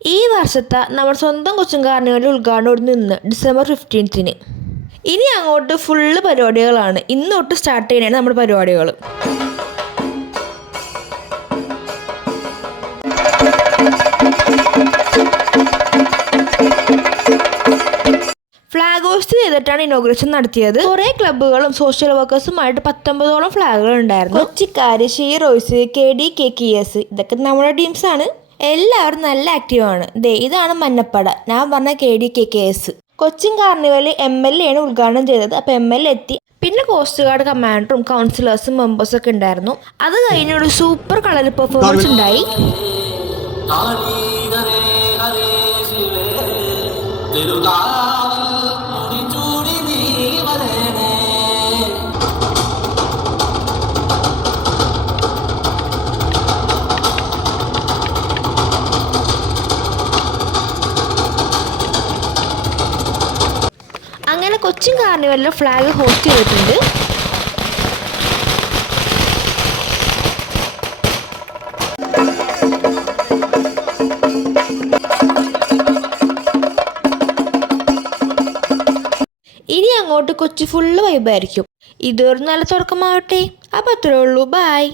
ഈ വർഷത്തെ നമ്മുടെ സ്വന്തം കൊച്ചിൻ കാർണിവൽ ഉദ്ഘാടനം നിന്ന് ഡിസംബർ 15-ന്. ഇനി അങ്ങോട്ട് ഫുള്ള് പരിപാടികളാണ്. ഇന്ന് തൊട്ട് സ്റ്റാർട്ട് ചെയ്യണതാണ് നമ്മുടെ പരിപാടികൾ. ഫ്ലാഗ് ഹോസ്റ്റ് ചെയ്തിട്ടാണ് ഇനോഗ്രേഷൻ നടത്തിയത്. കുറേ ക്ലബ്ബുകളും സോഷ്യൽ വർക്കേഴ്സുമായിട്ട് 19ഓളം ഫ്ലാഗുകൾ ഉണ്ടായിരുന്നു. കൊച്ചിക്കാര്, ഷീറോയ്സ്, KDKKS ഇതൊക്കെ നമ്മുടെ ടീംസാണ്. എല്ലാവരും നല്ല ആക്റ്റീവാണ്. ഇതാണ് മഞ്ഞപ്പട, ഞാൻ പറഞ്ഞ KDKKS. കൊച്ചിൻ കാർണിവൽ MLA ആണ് ഉദ്ഘാടനം ചെയ്തത്. അപ്പോൾ MLA എത്തി. പിന്നെ കോസ്റ്റ് ഗാർഡ് കമാൻഡറും കൗൺസിലേഴ്സും മെമ്പേഴ്സും ഒക്കെ ഉണ്ടായിരുന്നു. അത് കഴിഞ്ഞൊരു സൂപ്പർ കളർ പെർഫോമൻസ് ഉണ്ടായി. അങ്ങനെ കൊച്ചിൻ കാർണിവലിലെ ഫ്ലാഗ് ഹോസ്റ്റ് ചെയ്തിട്ടുണ്ട്. ഇനി അങ്ങോട്ട് കൊച്ചി ഫുള്ള് വൈബായിരിക്കും. ഇതൊരു നല്ല തുടക്കമാവട്ടെ. അപ്പോൾ അത്രേ ഉള്ളൂ. ബൈ.